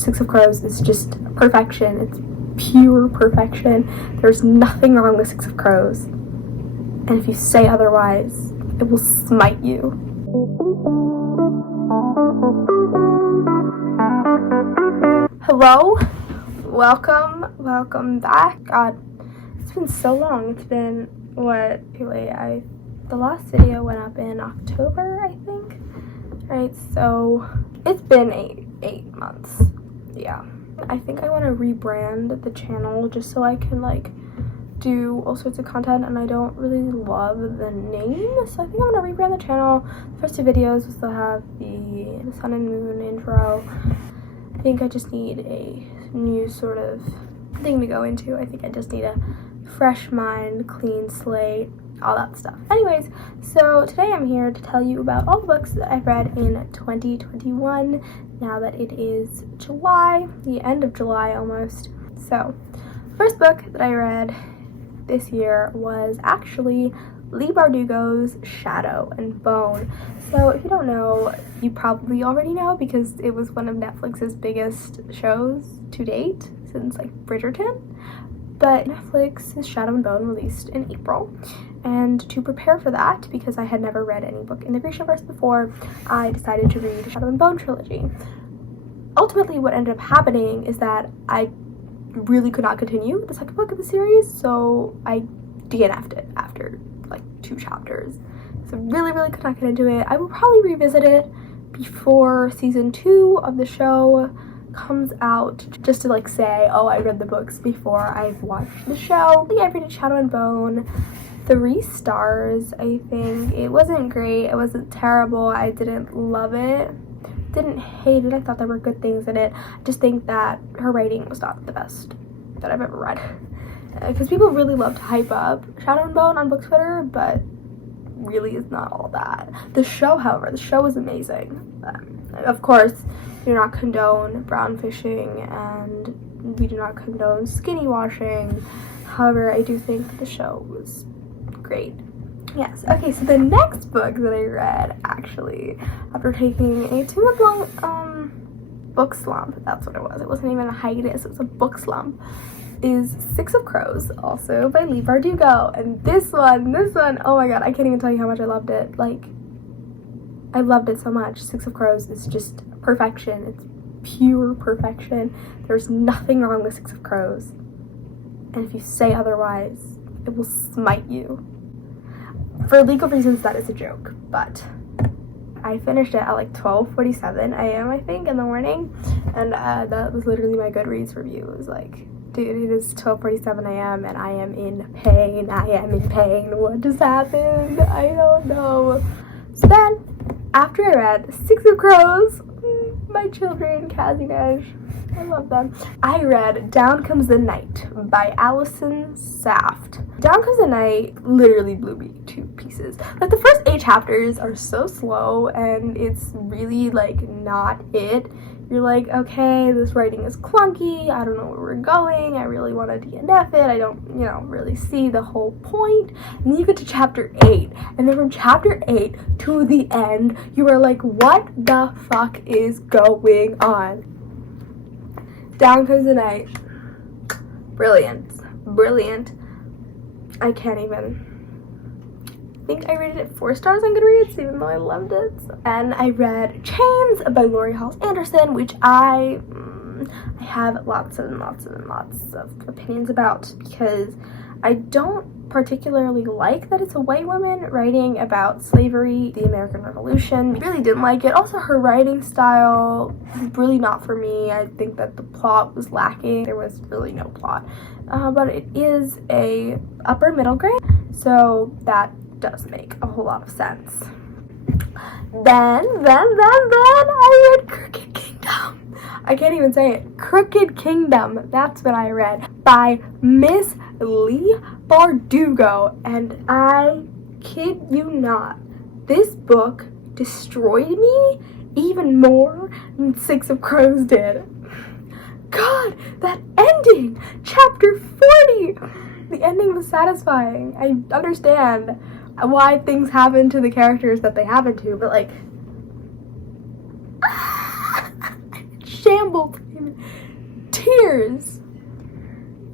Six of Crows is just perfection. It's pure perfection. There's nothing wrong with Six of Crows. And if you say otherwise, it will smite you. Hello? Welcome back. God, it's been so long. It's been, the last video went up in October, I think. Right, so it's been eight months. Yeah. I think I want to rebrand the channel just so I can do all sorts of content, and I don't really love the name, so I think I'm gonna rebrand the channel. The first two videos will still have the sun and moon intro. I think I just need a new sort of thing to go into. I think I just need a fresh mind, clean slate, all that stuff. Anyways, so today I'm here to tell you about all the books that I've read in 2021, now that it is July, the end of July almost. So, first book that I read this year was actually Leigh Bardugo's Shadow and Bone. So if you don't know, you probably already know because it was one of Netflix's biggest shows to date since Bridgerton. But Netflix's Shadow and Bone released in April, and to prepare for that, because I had never read any book in the Grishaverse before, I decided to read Shadow and Bone trilogy. Ultimately, what ended up happening is that I really could not continue the second book of the series, so I DNF'd it after 2 chapters. So really could not get into it. I will probably revisit it before season 2 of the show comes out, just to say, oh, I read the books before I've watched the show. I rated Shadow and Bone 3 stars, I think. It wasn't great, it wasn't terrible, I didn't love it, didn't hate it, I thought there were good things in it. I just think that her writing was not the best that I've ever read. Because people really love to hype up Shadow and Bone on book Twitter, but really is not all that. The show, however, the show is amazing. Of course, we do not condone brown fishing, and we do not condone skinny washing. However, I do think the show was great. Yes, okay, so the next book that I read, actually, after taking a 2-month-long book slump, that's what it was. It wasn't even a hiatus, it was a book slump, is Six of Crows, also by Leigh Bardugo. And this one, oh my god, I can't even tell you how much I loved it. I loved it so much. Six of Crows is just perfection. It's pure perfection. There's nothing wrong with Six of Crows. And if you say otherwise, it will smite you. For legal reasons, that is a joke, but I finished it at 12:47 a.m. I think in the morning, and that was literally my Goodreads review. It was dude, it is 12:47 a.m. and I am in pain. What just happened? I don't know. So then, after I read Six of Crows, my children, Kaz and Ash, I love them, I read Down Comes the Night by Allison Saft. Down Comes the Night literally blew me to pieces. The first 8 chapters are so slow, and it's really not it. You're okay, this writing is clunky, I don't know where we're going, I really want to DNF it, I don't, really see the whole point. And then you get to chapter 8, and then from chapter 8 to the end, you are what the fuck is going on? Down Comes the Night. Brilliant. I can't even. I think I rated it 4 stars on Goodreads, even though I loved it. And I read Chains by Lori Halse Anderson, which I have lots of opinions about, because I don't particularly like that it's a white woman writing about slavery, the American Revolution. I really didn't like it. Also, her writing style was really not for me. I think that the plot was lacking. There was really no plot. But it is a upper middle grade, so that does make a whole lot of sense. Then I read Crooked Kingdom. I can't even say it. Crooked Kingdom. That's what I read by Miss Leigh Bardugo. And I kid you not, this book destroyed me even more than Six of Crows did. God, that ending! Chapter 40! The ending was satisfying. I understand why things happen to the characters that they happen to, but it shambled. crying. Tears.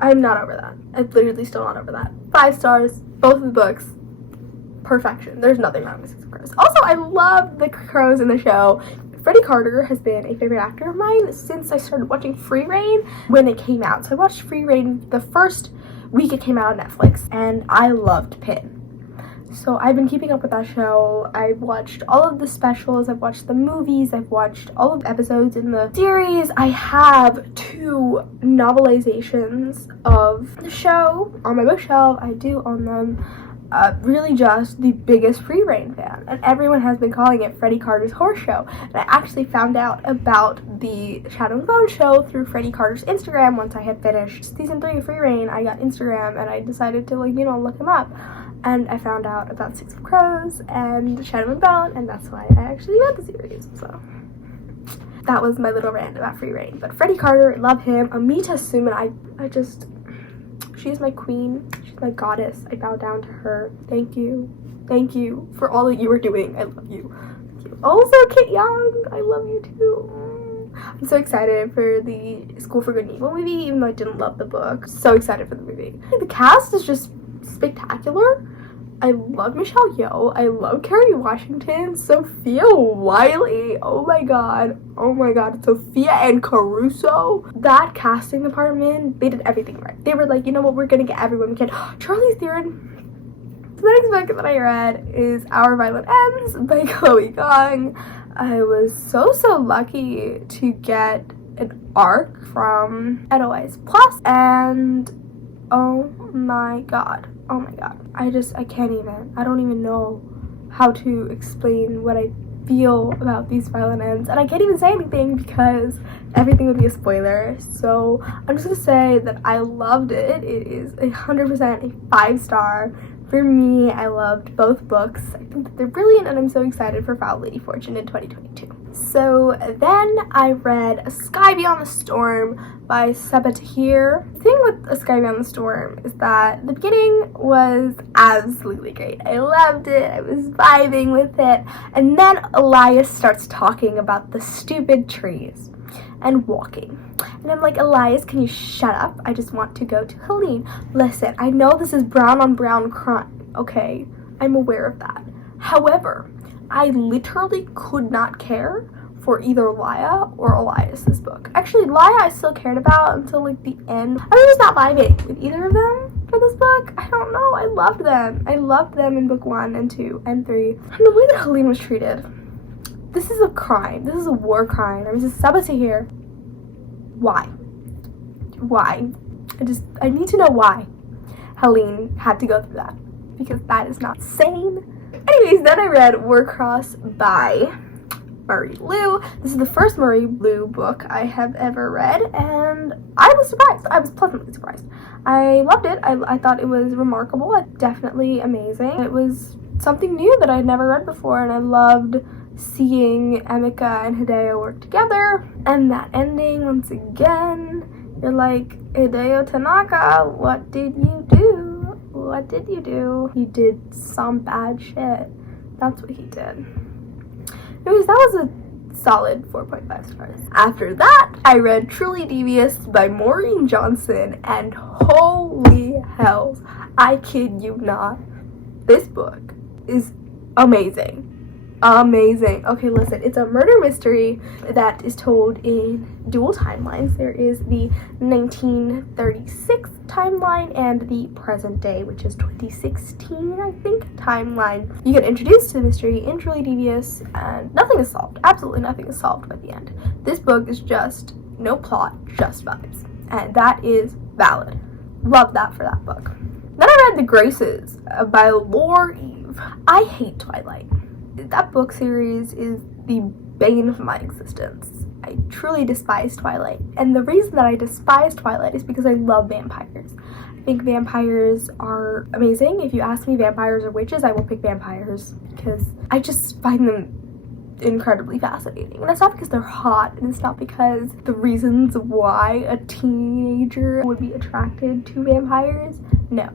I'm not over that. I'm literally still not over that. 5 stars, both of the books. Perfection. There's nothing wrong with Six of Crows. Also, I love the crows in the show. Freddie Carter has been a favorite actor of mine since I started watching Free Reign when it came out. So I watched Free Reign the first week it came out on Netflix, and I loved Pin. So I've been keeping up with that show. I've watched all of the specials, I've watched the movies, I've watched all of the episodes in the series. I have 2 novelizations of the show on my bookshelf. I do own them. Really just the biggest Free Reign fan, and everyone has been calling it Freddie Carter's horse show. And I actually found out about the Shadow and Bone show through Freddie Carter's Instagram. Once I had finished season 3 of Free Reign, I got Instagram and I decided to look him up, and I found out about Six of Crows and Shadow and Bone, and that's why I actually read the series. So that was my little rant about Free Reign. But Freddie Carter, love him. Amita Suman, I just, she's my queen. She's my goddess. I bow down to her. Thank you. Thank you for all that you are doing. I love you. Thank you. Also, Kit Young, I love you too. I'm so excited for the School for Good and Evil movie, even though I didn't love the book. So excited for the movie. The cast is just spectacular. I love Michelle Yeoh. I love Kerry Washington. Sophia Wiley. Oh my god. Oh my god. Sophia and Caruso. That casting department, they did everything right. They were like, you know what, we're gonna get everyone we can. Charlize Theron. The next book that I read is Our Violent Ends by Chloe Gong. I was so lucky to get an arc from Edelweiss Plus, and oh my god. Oh my god. I can't even. I don't even know how to explain what I feel about these violent ends. And I can't even say anything because everything would be a spoiler. So I'm just gonna say that I loved it. It is 100% a 5-star. For me, I loved both books. I think that they're brilliant, and I'm so excited for Foul Lady Fortune in 2022. So then I read A Sky Beyond the Storm by Seba Tahir. The thing with A Sky Beyond the Storm is that the beginning was absolutely great. I loved it. I was vibing with it. And then Elias starts talking about the stupid trees and walking. And I'm like, Elias, can you shut up? I just want to go to Helene. Listen, I know this is brown on brown crime, okay? I'm aware of that. However, I literally could not care for either Laya or Elias this book. Actually, Laya I still cared about until like the end. I was just not vibing with either of them for this book. I don't know. I loved them. I loved them in book 1 and 2 and 3. And the way that Helene was treated. This is a crime. This is a war crime. There was a Seba Tahir. Why? Why? I need to know why Helene had to go through that, because that is not sane. Anyways, then I read Warcross by Murray Liu. This is the first Murray Liu book I have ever read, and I was surprised. I was pleasantly surprised. I loved it. I thought it was remarkable. Definitely amazing. It was something new that I'd never read before, and I loved seeing Emika and Hideo work together. And that ending, once again, you're like, Hideo Tanaka, what did you do? What did you do? He did some bad shit. That's what he did. Anyways, that was a solid 4.5 stars. After that, I read Truly Devious by Maureen Johnson, and holy hell, I kid you not, this book is amazing. Amazing. Okay, listen, it's a murder mystery that is told in dual timelines. There is the 1936 timeline and the present day, which is 2016, I think, timeline. You get introduced to the mystery in Truly Devious, and nothing is solved. Absolutely nothing is solved by the end. This book is just no plot, just vibes, and that is valid. Love that for that book. Then I read The Graces by Laura Eve. I hate Twilight. That book series is the bane of my existence. I truly despise Twilight. And the reason that I despise Twilight is because I love vampires. I think vampires are amazing. If you ask me vampires or witches, I will pick vampires because I just find them incredibly fascinating. And it's not because they're hot, and it's not because the reasons why a teenager would be attracted to vampires. No.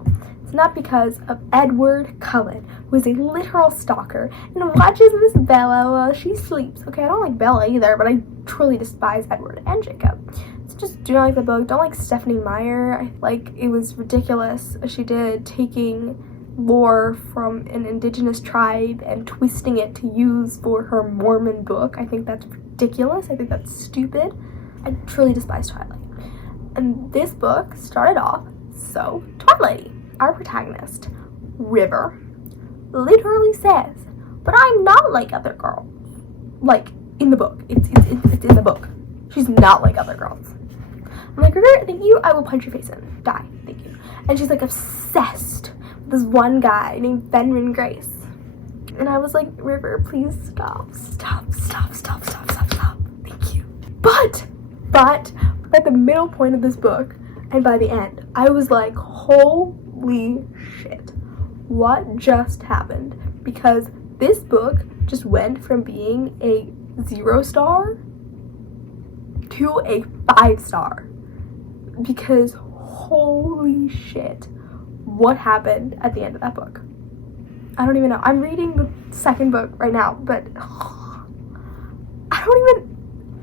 It's It's not because of Edward Cullen, who is a literal stalker and watches Miss Bella while she sleeps. Okay, I don't like Bella either, but I truly despise Edward and Jacob. So just do not like the book. Don't like Stephanie Meyer. It was ridiculous she did, taking lore from an indigenous tribe and twisting it to use for her Mormon book. I think that's ridiculous. I think that's stupid. I truly despise Twilight. And this book started off so Twilighty. Our protagonist, River, literally says, "But I'm not like other girls." Like, in the book. It's in the book. She's not like other girls. I'm like, "River, thank you. I will punch your face in. Die. Thank you." And she's like obsessed with this one guy named Benjamin Grace. And I was like, "River, please stop. Stop. Stop. Stop. Stop. Stop. Stop. Thank you." But at the middle point of this book, and by the end, I was like, holy shit, what just happened? Because this book just went from being a 0-star to a 5-star. Because holy shit, what happened at the end of that book? I don't even know. I'm reading the second book right now, but I don't even,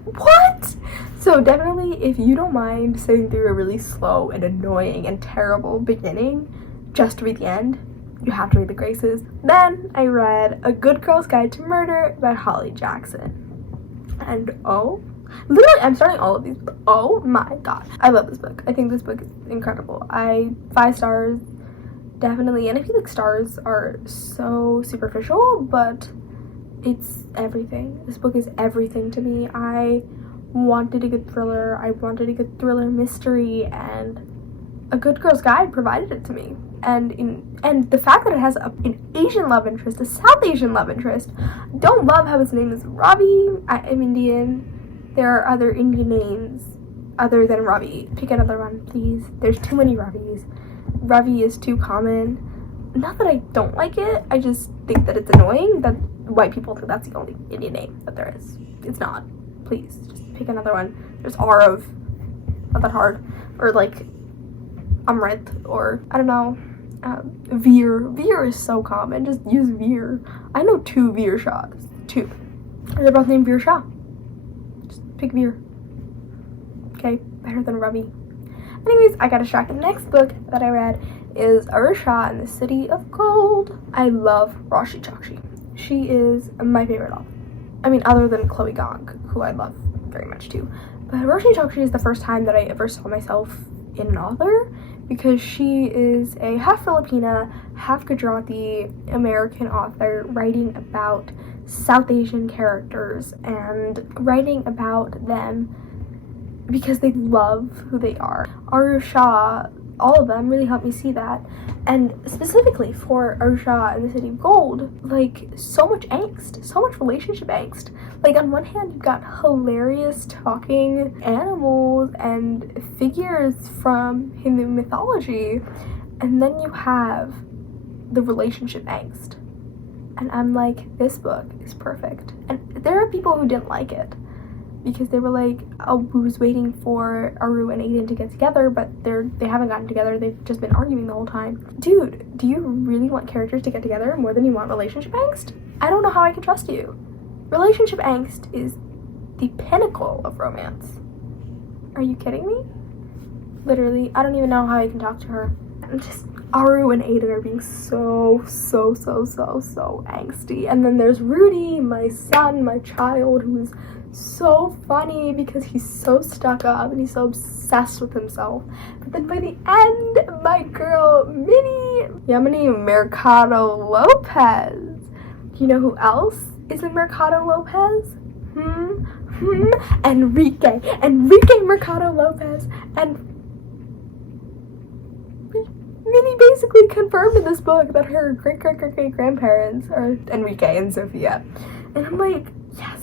what? So definitely, if you don't mind sitting through a really slow and annoying and terrible beginning just to read the end, you have to read The Graces. Then I read A Good Girl's Guide to Murder by Holly Jackson. And literally, I'm starting all of these, but oh my god, I love this book. I think this book is incredible. 5 stars, definitely. And I feel like stars are so superficial, but it's everything. This book is everything to me. I wanted a good thriller. I wanted a good thriller mystery, and A Good Girl's Guide provided it to me. And the fact that it has an Asian love interest, a South Asian love interest. Don't love how his name is Ravi. I'm Indian. There are other Indian names other than Ravi. Pick another one, please. There's too many Ravis. Ravi is too common. Not that I don't like it, I just think that it's annoying that white people think that's the only Indian name that there is. It's not. Please, just pick another one. There's Arav, not that hard. Or like Amrit, or I don't know, Veer. Veer is so common, just use Veer. I know 2 Veer Shahs. 2. They're both named Veer Shah. Just pick Veer. Okay, better than Ravi. Anyways, I got distracted. The next book that I read is Arusha and the City of Gold. I love Rashi Chakshi. She is my favorite author. I mean, other than Chloe Gong, who I love very much too. But Roshni Chokshi is the first time that I ever saw myself in an author, because she is a half Filipina, half Gujarati American author writing about South Asian characters and writing about them because they love who they are. Arusha, all of them really helped me see that. And specifically for Arusha and the City of Gold, like, so much angst, so much relationship angst. Like, on one hand, you've got hilarious talking animals and figures from Hindu mythology, and then you have the relationship angst. And I'm like, this book is perfect. And there are people who didn't like it, because they were like, oh, we was waiting for Aru and Aiden to get together, but they haven't gotten together, they've just been arguing the whole time. Dude, do you really want characters to get together more than you want relationship angst? I don't know how I can trust you. Relationship angst is the pinnacle of romance. Are you kidding me? Literally, I don't even know how I can talk to her. I'm just, Aru and Aiden are being so angsty. And then there's Rudy, my son, my child, who's so funny because he's so stuck up and he's so obsessed with himself. But then by the end, my girl Minnie Yamini Mercado Lopez. Do you know who else is in Mercado Lopez? Enrique Mercado Lopez. And Minnie basically confirmed in this book that her great grandparents are Enrique and Sophia. And I'm like, yes.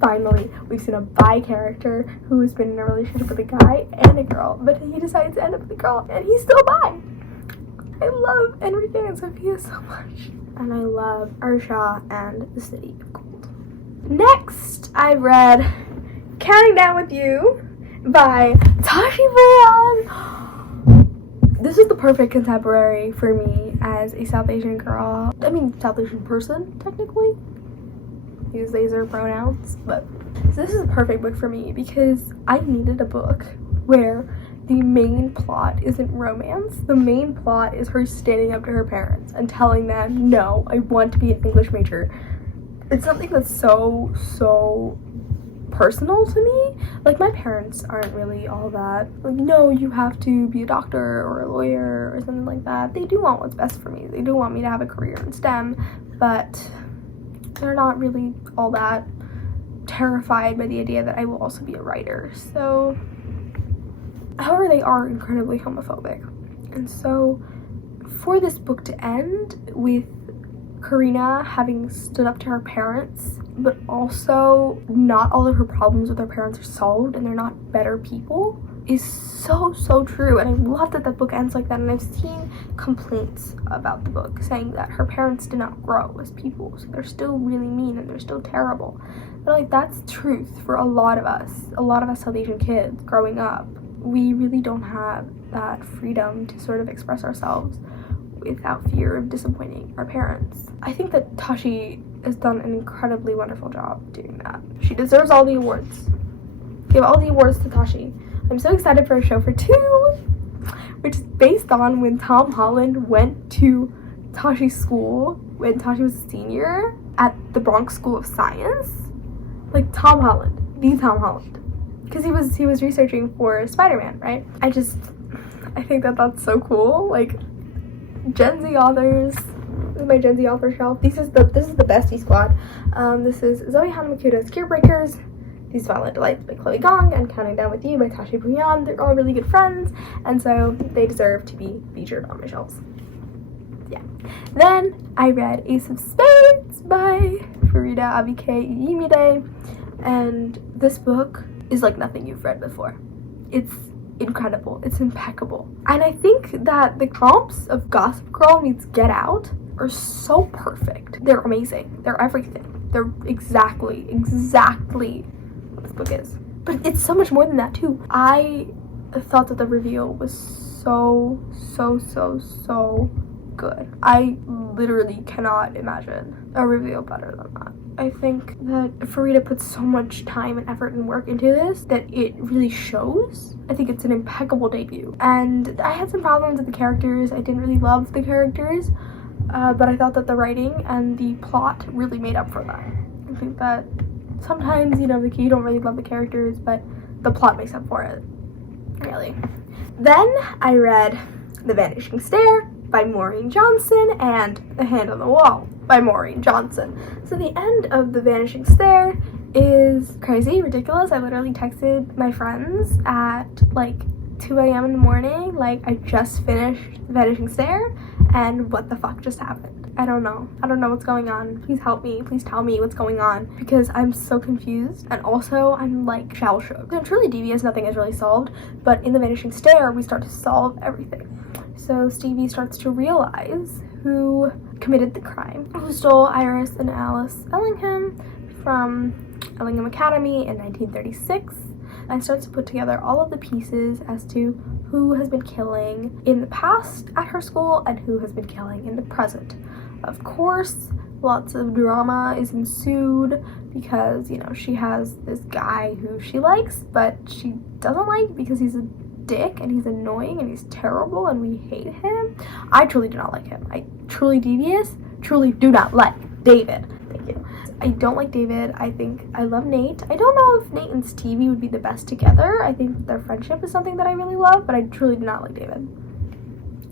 Finally, we've seen a bi character who has been in a relationship with a guy and a girl, but he decides to end up with a girl, and he's still bi. I love Enrique and Sophia so much. And I love Arsha and the City of Gold. Next, I read Counting Down With You by Tashi Bayan. This is the perfect contemporary for me as a South Asian girl. I mean, South Asian person, technically. Use laser pronouns, but so this is a perfect book for me because I needed a book where the main plot isn't romance. The main plot is her standing up to her parents and telling them, no, I want to be an English major. It's something that's so personal to me. Like, my parents aren't really all that, like, no, you have to be a doctor or a lawyer or something like that. They do want what's best for me. They do want me to have a career in STEM, but they're not really all that terrified by the idea that I will also be a writer. So, however, they are incredibly homophobic. And so, for this book to end with Karina having stood up to her parents, but also not all of her problems with her parents are solved and they're not better people, is so true. And I love that that book ends like that. And I've seen complaints about the book saying that her parents did not grow as people, so they're still really mean and they're still terrible. But like, that's truth for a lot of us South Asian kids growing up. We really don't have that freedom to sort of express ourselves without fear of disappointing our parents. I think that Tashi has done an incredibly wonderful job doing that. She deserves all the awards. Give all the awards to Tashi. I'm so excited for a show for 2, which is based on when Tom Holland went to Tashi's school when Tashi was a senior at the Bronx School of Science. Like, Tom Holland, the Tom Holland. Because he was researching for Spider-Man, right? I think that that's so cool. Like, Gen Z authors. This is my Gen Z author shelf. This is the bestie squad. This is Zoe Hanamakuda's Cure Breakers. These Violent Delights by Chloe Gong and Counting Down With You by Tashi Punyan. They're all really good friends, and so they deserve to be featured on my shelves. Yeah. Then I read Ace of Spades by Farida Abike Iyimide, and this book is like nothing you've read before. It's incredible. It's impeccable. And I think that the comps of Gossip Girl meets Get Out are so perfect. They're amazing. They're everything. They're exactly what this book is. But it's so much more than that too. I thought that the reveal was so good. I literally cannot imagine a reveal better than that. I think that Farida put so much time and effort and work into this that it really shows. I think it's an impeccable debut. And I had some problems with the characters. I didn't really love the characters, but I thought that the writing and the plot really made up for that. I think that sometimes, you know, you don't really love the characters, but the plot makes up for it, really. Then I read The Vanishing Stair by Maureen Johnson and A Hand on the Wall by Maureen Johnson. So the end of The Vanishing Stair is crazy, ridiculous. I literally texted my friends at like 2 a.m. in the morning, like, I just finished The Vanishing Stair and what the fuck just happened? I don't know what's going on. Please help me. Please tell me what's going on, because I'm so confused, and also I'm like shell shook. In Truly Devious, nothing is really solved, but in The Vanishing Stair, we start to solve everything. So Stevie starts to realize who committed the crime, who stole Iris and Alice Ellingham from Ellingham Academy in 1936, and starts to put together all of the pieces as to who has been killing in the past at her school and who has been killing in the present. Of course, lots of drama is ensued because, you know, she has this guy who she likes, but she doesn't like because he's a dick and he's annoying and he's terrible and we hate him. I truly do not like him. I truly devious, truly do not like David. Thank you. I don't like David. I love Nate. I don't know if Nate and Stevie would be the best together. I think their friendship is something that I really love, but I truly do not like David.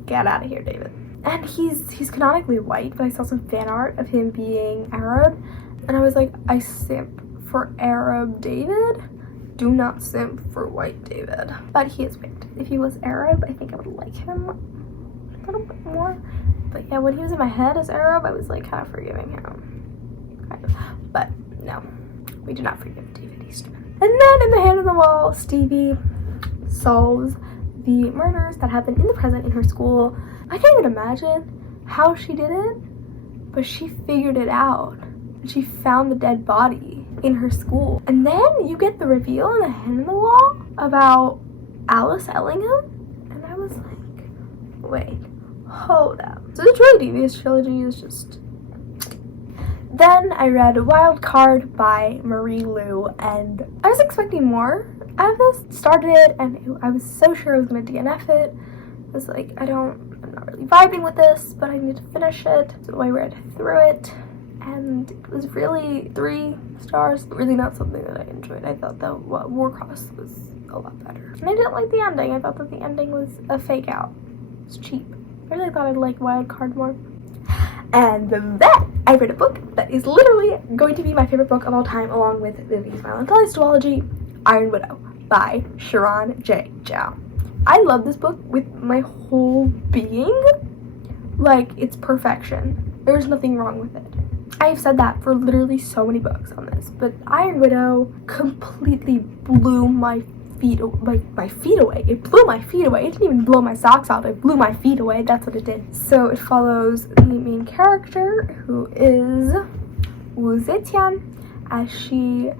Get out of here, David. And he's canonically white, but I saw some fan art of him being Arab, and I was like, I simp for Arab David. Do not simp for white David. But he is white. If he was Arab, I think I would like him a little bit more. But yeah, when he was in my head as Arab, I was like kind of forgiving him. Kind of. But no, we do not forgive David Eastman. And then in The Hand on the Wall, Stevie solves the murders that happened in the present in her school. I can't even imagine how she did it, but she figured it out. She found the dead body in her school. And then you get the reveal in The Hand on the Wall about Alice Ellingham, and I was like, wait, hold up. So the Truly Devious trilogy is just... Then I read Wildcard by Marie Lu, and I was expecting more out of this. Started it, and I was so sure I was going to DNF it. I was like, I'm not really vibing with this, but I need to finish it. So I read through it, and it was really 3 stars. Really not something that I enjoyed. I thought that Warcross was a lot better. And I didn't like the ending. I thought that the ending was a fake out. It's cheap. I really thought I'd like Wildcard more. And then I read a book that is literally going to be my favorite book of all time, along with Vivi's Valentine's duology, Iron Widow by Sharon J. Zhao. I love this book with my whole being. Like, it's perfection. There's nothing wrong with it. I have said that for literally so many books on this, but Iron Widow completely blew my feet away. It blew my feet away. It didn't even blow my socks off. It blew my feet away. That's what it did. So it follows the main character, who is Wu Zetian, as she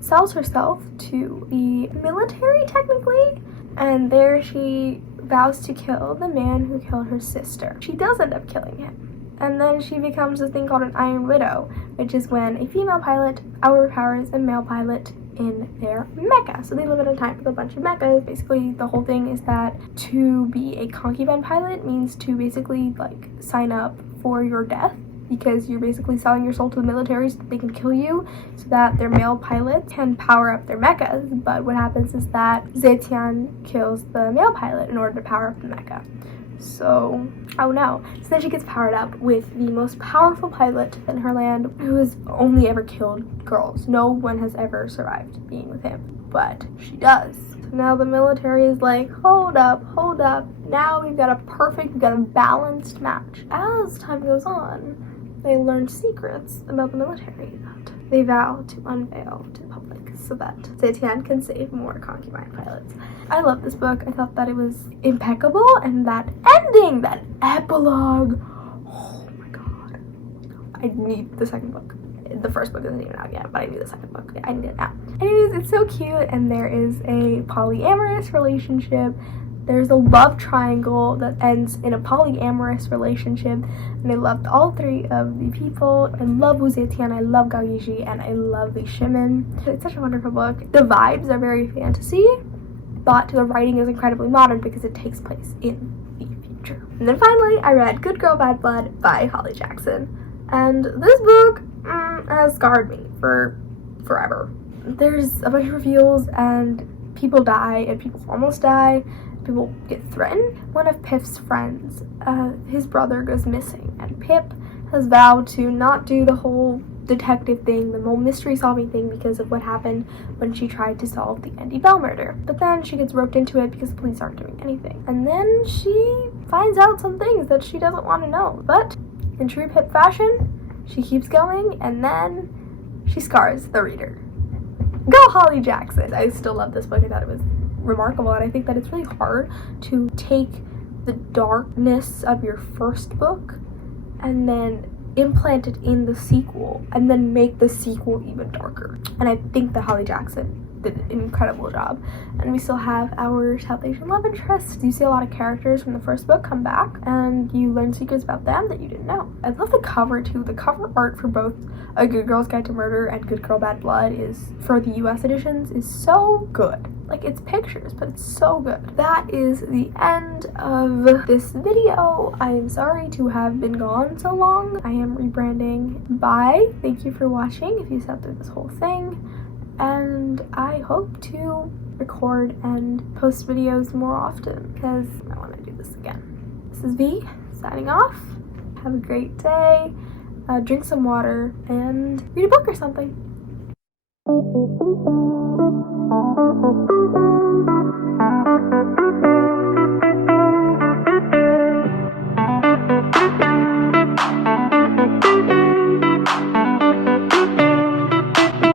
sells herself to the military, technically, and there she vows to kill the man who killed her sister. She does end up killing him, and then she becomes this thing called an Iron Widow, which is when a female pilot overpowers a male pilot in their mecha. So they live at a time with a bunch of mechas. Basically, the whole thing is that to be a concubine pilot means to basically like sign up for your death, because you're basically selling your soul to the military so that they can kill you, so that their male pilots can power up their mechas. But what happens is that Zetian kills the male pilot in order to power up the mecha. So, oh no. So then she gets powered up with the most powerful pilot in her land, who has only ever killed girls. No one has ever survived being with him, but she does. So now the military is like, hold up. Now we've got a balanced match. As time goes on, they learn secrets about the military that they vow to unveil to the public so that Zetian can save more concubine pilots. I love this book. I thought that it was impeccable, and that ending, that epilogue, oh my god. I need the second book. The first book isn't even out yet, but I need the second book. I need it now. Anyways, it's so cute, and there is a polyamorous relationship. There's a love triangle that ends in a polyamorous relationship, and I loved all 3 of the people. I love Wu Zetian, I love Gao Yiji, and I love Li Shimin. It's such a wonderful book. The vibes are very fantasy, but the writing is incredibly modern because it takes place in the future. And then finally, I read Good Girl, Bad Blood by Holly Jackson, and this book has scarred me for forever. There's a bunch of reveals, and people die, and people almost die. People get threatened. One of Pip's friends, his brother goes missing, and Pip has vowed to not do the whole detective thing, the whole mystery solving thing, because of what happened when she tried to solve the Andy Bell murder. But then she gets roped into it because the police aren't doing anything. And then she finds out some things that she doesn't want to know. But in true Pip fashion, she keeps going, and then she scars the reader. Go Holly Jackson! I still love this book. I thought it was remarkable, and I think that it's really hard to take the darkness of your first book and then implant it in the sequel and then make the sequel even darker. And I think that Holly Jackson did an incredible job. And we still have our South Asian love interest. You see a lot of characters from the first book come back, and you learn secrets about them that you didn't know. I love the cover too. The cover art for both A Good Girl's Guide to Murder and Good Girl Bad Blood is, for the US editions, is so good. Like, it's pictures, but it's so good. That is the end of this video. I am sorry to have been gone so long. I am rebranding. Bye. Thank you for watching if you sat through this whole thing. And I hope to record and post videos more often because I want to do this again. This is V, signing off. Have a great day. Drink some water and read a book or something.